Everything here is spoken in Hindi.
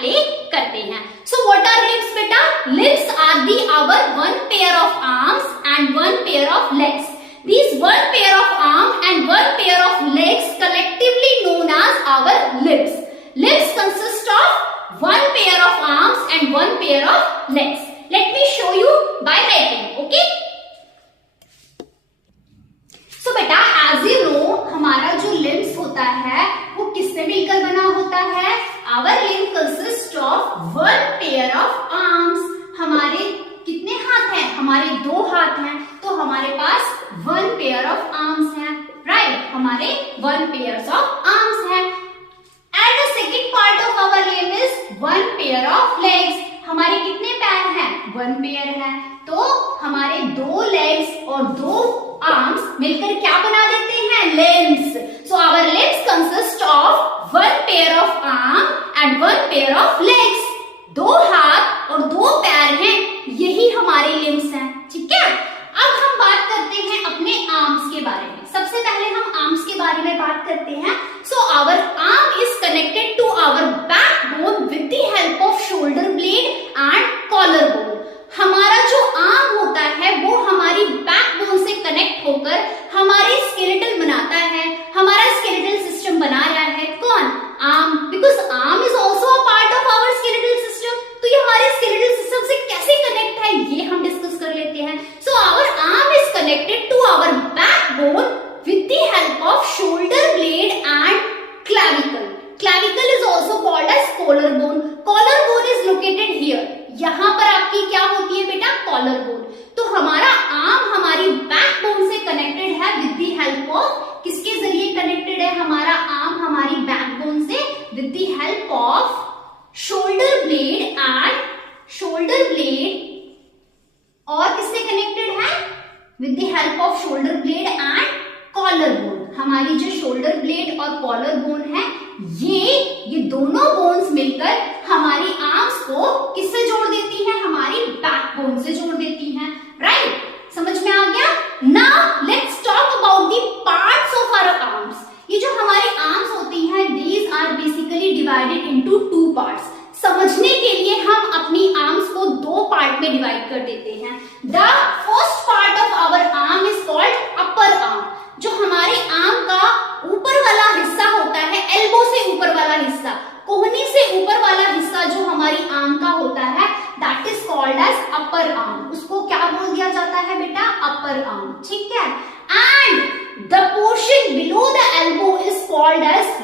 प्ले करते हैं। सो व्हाट आर लिम्स बेटा? Limbs are the our one pair of arms and one pair of legs. These one pair of arm and one pair of legs collectively known as our limbs. Limbs consist of one pair of arms and one pair of legs. Let me show you by writing. Okay? So बेटा, as you know, हमारा जो limbs होता है वो किससे मिलकर बना होता है? Our limb consists of one pair of arms. हमारे कितने हाथ हैं? हमारे 2 हाथ हैं, तो हमारे पास वन पेयर ऑफ आर्म्स हैं, राइट? हमारे 1 pairs of arms हैं। And the second part of our limb is 1 pair of legs। हमारे कितने पैर हैं? 1 पेयर है, तो हमारे 2 legs और 2 arms मिलकर क्या बना देते हैं? limbs। So our limbs consist of 1 pair of arm and 1 pair of legs। 2 हाथ और 2 पैर हैं, यही हमारे लिम्स हैं, ठीक है? अब हम बात करते हैं अपने आर्म्स के बारे में। सबसे पहले हम आर्म्स के बारे में बात करते हैं। So our arm is connected to our backbone with the help of shoulder blade and collar bone. हमारा जो आर्म होता है वो हमारी बैकबोन से कनेक्ट होकर हमारे स्केलेटल बनाता है। हमारा स्केलेटल सिस्टम बना रहा है कौन? Arm, because arm is also a part of our skeletal system. तो ये हमारे स्केलेटल सिस्टम से कैसे कनेक्ट है ये हम डिस्कस कर लेते हैं। So our arm is connected to our backbone with the help of shoulder blade and clavicle. Clavicle is also called as collarbone. Collarbone is located here. यहाँ पर आपकी क्या होती है बेटा? collarbone. तो हमारा आर्म हमारी बैकबोन से कनेक्टेड है with the help of, किसके जरिए कनेक्टेड है हमारा आर्म हमारी बैकबोन से? with the help of shoulder blade और किससे कनेक्टेड है? with the help of shoulder blade and collar bone. हमारी जो शोल्डर ब्लेड और कॉलर बोन है ये दोनों बोन्स मिलकर हमारी आर्म्स को किससे जोड़ देती हैं? हमारी बैकबोन से जोड़ देती हैं, राइट? समझ में आ गया? Now let's talk about the parts of our arms. ये जो हमारी आर्म्स होती हैं these are basically divided into 2 parts. समझने के लिए हम अपनी आर्म्स को 2 पार्ट में डिवाइड कर देते हैं। The first part of our arm is called upper arm. जो हमारे आर्म का ऊपर वाला हिस्सा होता है, एल्बो से ऊपर वाला हिस्सा, कोहनी से ऊपर वाला हिस्सा जो हमारी आर्म का होता है that is called as upper arm. उसको क्या बोल दिया जाता है बेटा? अपर आर्म, ठीक है? And the portion below the elbow is called as